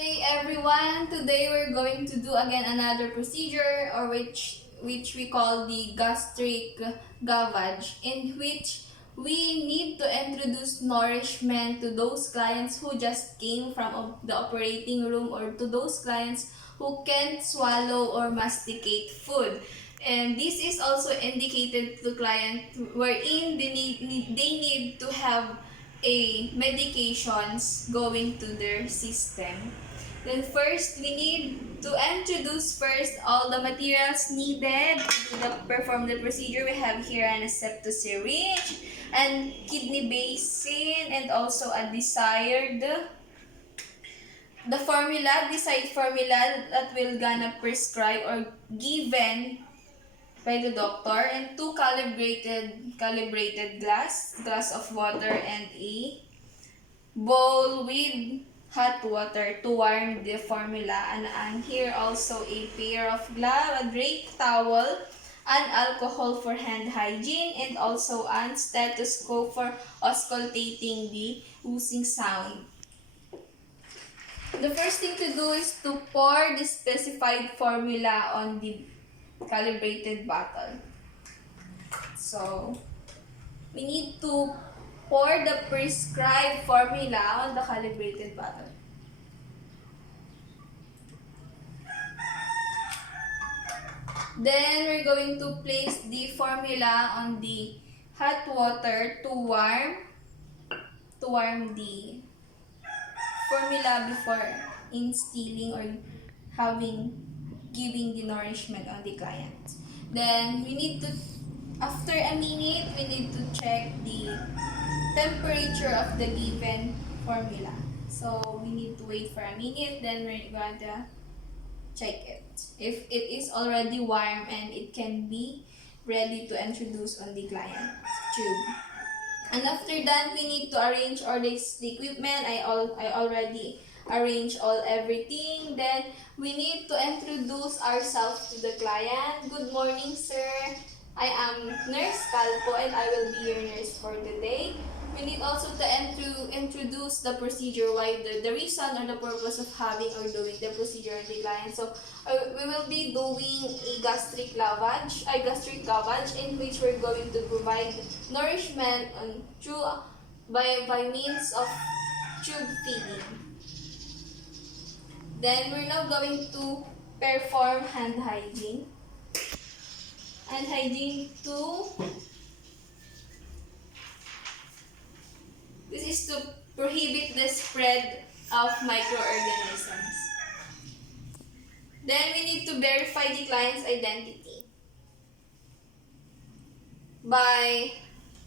Hey everyone, today we're going to do again another procedure or which we call the gastric gavage, in which we need to introduce nourishment to those clients who just came from the operating room or to those clients who can't swallow or masticate food. And this is also indicated to client wherein they need to have a medications going to their system. Then first, we need to introduce first all the materials needed to perform the procedure. We have here an aseptic syringe and kidney basin and also a desired desired formula that will gonna prescribe or given by the doctor, and two calibrated glass of water and a bowl with hot water to warm the formula, and here also a pair of glove, a drape towel, and alcohol for hand hygiene, and also a stethoscope for auscultating the oozing sound. The first thing to do is to pour the specified formula on the calibrated bottle. So, we need to pour the prescribed formula on the calibrated bottle. Then, we're going to place the formula on the hot water to warm the formula before instilling or giving the nourishment on the client. Then, after a minute, we need to check the temperature of the given formula. So, we need to wait for a minute, then we're going to check it. If it is already warm and it can be ready to introduce on the client tube. And after that, we need to arrange all this equipment. I already arranged everything. Then we need to introduce ourselves to the client. Good morning, sir. I am Nurse Calpo and I will be your nurse for today. We need also to introduce the procedure, why the reason or the purpose of having or doing the procedure on the client. So we will be doing a gastric gavage, in which we're going to provide nourishment by means of tube feeding. Then we're now going to perform hand hygiene. Hand hygiene this is to prohibit the spread of microorganisms. Then we need to verify the client's identity by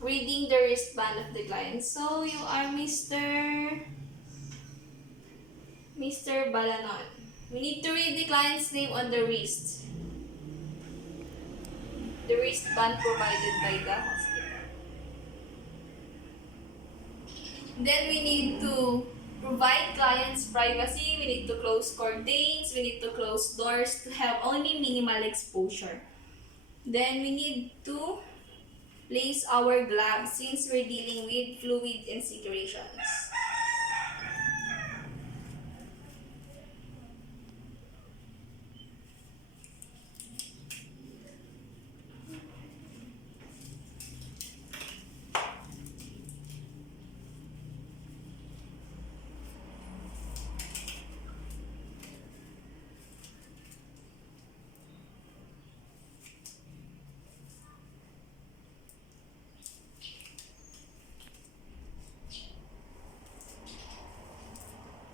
reading the wristband of the client. So you are Mr. Balanon. We need to read the client's name on the wristband provided by the hospital. Then we need to provide clients privacy. We need to close curtains. We need to close doors to have only minimal exposure. Then we need to place our gloves since we're dealing with fluid and secretions.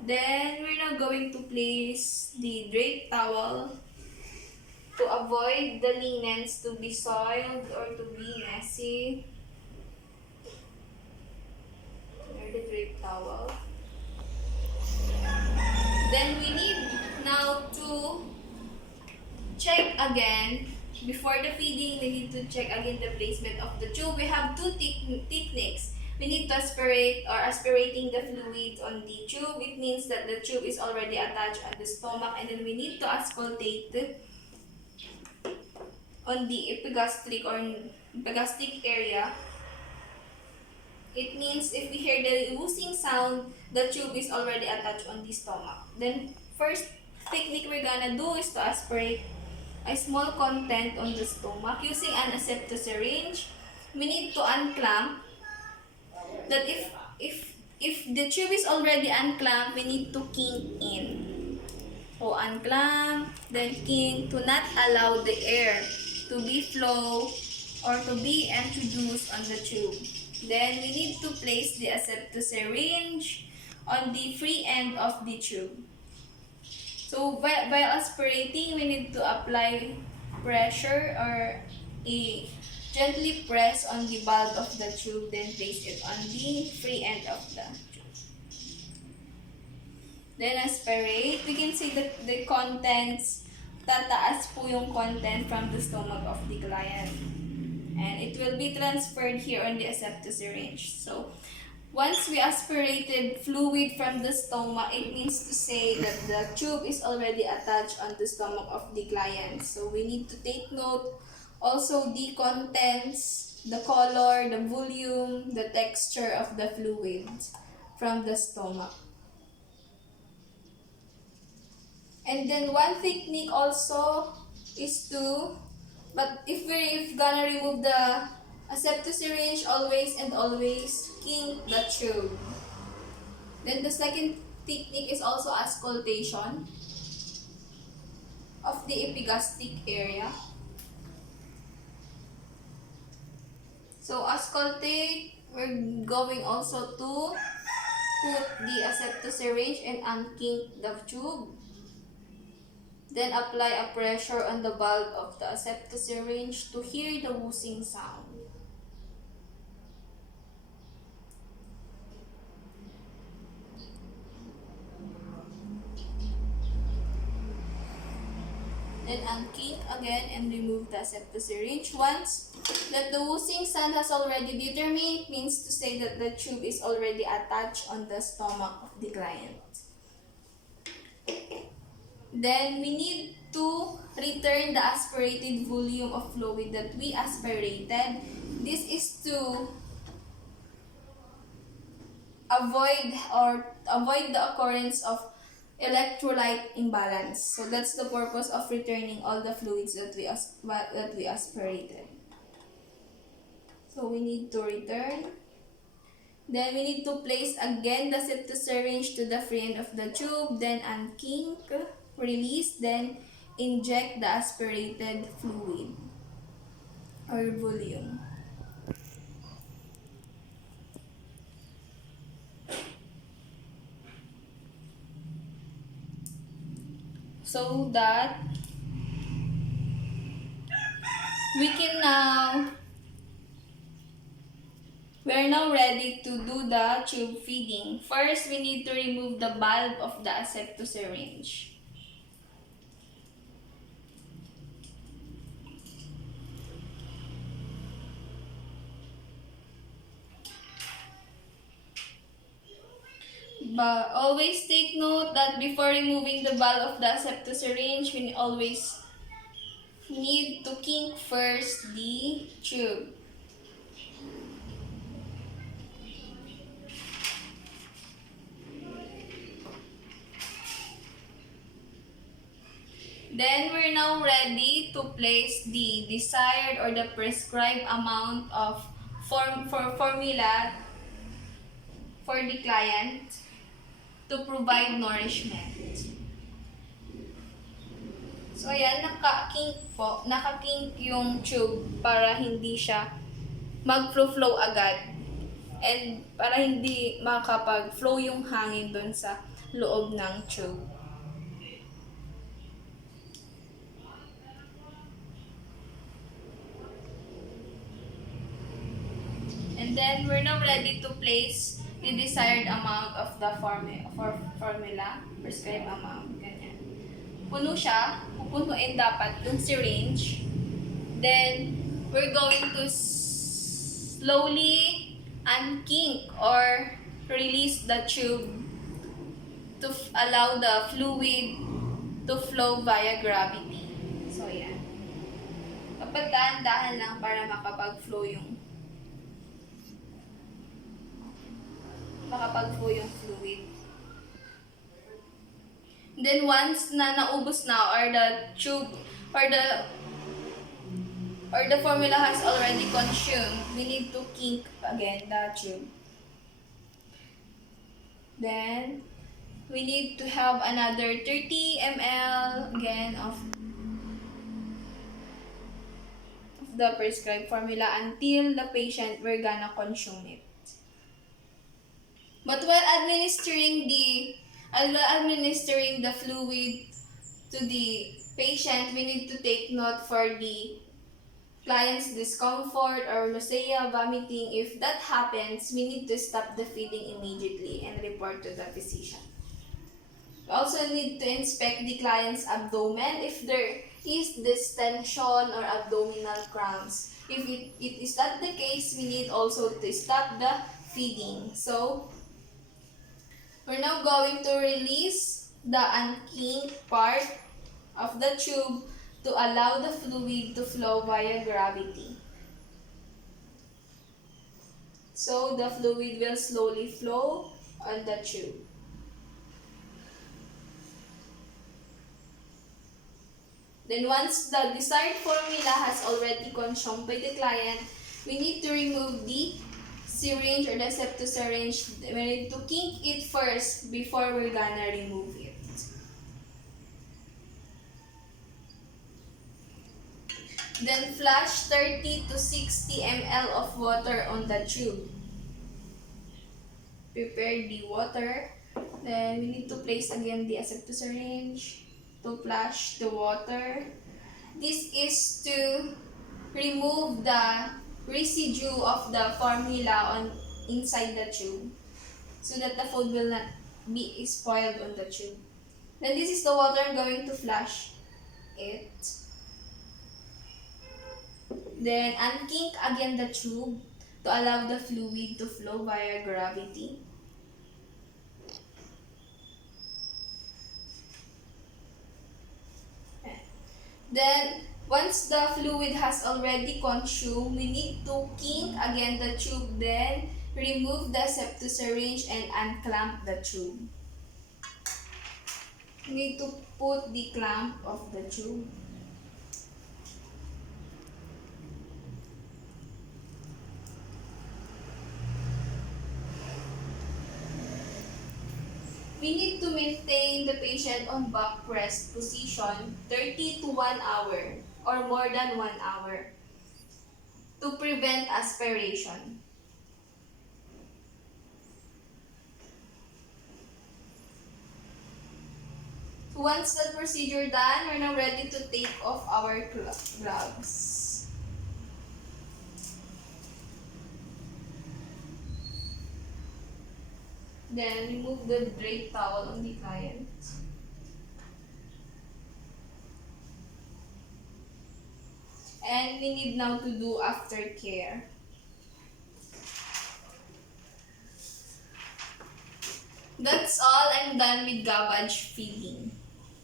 Then we're now going to place the drape towel to avoid the linens to be soiled or to be messy. There's the drape towel. Then we need now to check again. Before the feeding, we need to check again the placement of the tube. We have two techniques. We need to aspirating the fluid on the tube. It means that the tube is already attached on the stomach, and then we need to auscultate on the epigastric area. It means if we hear the oozing sound, the tube is already attached on the stomach. Then first technique we're gonna do is to aspirate a small content on the stomach using an aseptic syringe. We need to unclamp that if the tube is already unclamped, we need to kink in. So unclamp, then kink to not allow the air to be flow or to be introduced on the tube. Then we need to place the aseptic syringe on the free end of the tube. So while aspirating, we need to apply pressure or gently press on the bulb of the tube, then place it on the free end of the tube. Then aspirate. We can see that the contents, tataas po yung content from the stomach of the client. And it will be transferred here on the aseptic syringe. So once we aspirated fluid from the stomach, it means to say that the tube is already attached on the stomach of the client. So we need to take note also the contents, the color, the volume, the texture of the fluid from the stomach. And then one technique also is to, but if we're gonna remove the aseptic syringe, always and always kink the tube. Then the second technique is also auscultation of the epigastric area. So auscultate, we're going also to put the aseptic syringe and unkink the tube. Then apply a pressure on the bulb of the aseptic syringe to hear the whooshing sound. Then unkink again and remove the aseptic syringe. Once that the whooshing sound has already determined, it means to say that the tube is already attached on the stomach of the client. Then we need to return the aspirated volume of fluid that we aspirated. This is to avoid the occurrence of electrolyte imbalance. So that's the purpose of returning all the fluids that we aspirated. So we need to return. Then we need to place again the aseptic syringe to the free end of the tube, then unkink, release, then inject the aspirated fluid or volume. So that we are now ready to do the tube feeding. First, we need to remove the bulb of the aseptic syringe. But always take note that before removing the bulb of the aseptic syringe, we always need to kink first the tube. Then we're now ready to place the desired or the prescribed amount of formula for the client to provide nourishment. So ayan, nakakink yung tube para hindi siya mag-flow agad and para hindi makapag-flow yung hangin dun sa loob ng tube. And then we're now ready to place the desired amount of the formula, prescribed amount, ganyan. Puno siya, pupunuin dapat yung syringe. Then, we're going to slowly unkink or release the tube to allow the fluid to flow via gravity. So, yan. Dapat dahan-dahan lang para makapag-flow yung makapag-flow yung fluid. Then once na naubos na or the tube or the formula has already consumed, we need to kink again the tube. Then we need to have another 30 ml again of the prescribed formula until the patient we're gonna consume it. But while administering the fluid to the patient, we need to take note for the client's discomfort or nausea, vomiting. If that happens, we need to stop the feeding immediately and report to the physician. We also need to inspect the client's abdomen if there is distension or abdominal cramps. If it is not the case, we need also to stop the feeding. So, we're now going to release the unkinked part of the tube to allow the fluid to flow via gravity. So, the fluid will slowly flow on the tube. Then once the desired formula has already consumed by the client, we need to remove the syringe or the septosyringe. We need to kink it first before we're gonna remove it. Then flush 30 to 60 ml of water on the tube. Prepare the water. Then we need to place again the septosyringe to flush the water. This is to remove the residue of the formula inside the tube so that the food will not be spoiled on the tube. Then this is the water I'm going to flush it. Then unkink again the tube to allow the fluid to flow via gravity. Then, once the fluid has already consumed, we need to kink again the tube, then remove the septosyringe and unclamp the tube. We need to put the clamp of the tube. We need to maintain the patient on back rest position 30 to 1 hour or more than 1 hour to prevent aspiration. So once that procedure done, we're now ready to take off our gloves. Then remove the draped towel on the client. And we need now to do aftercare. That's all. I'm done with gavage feeding.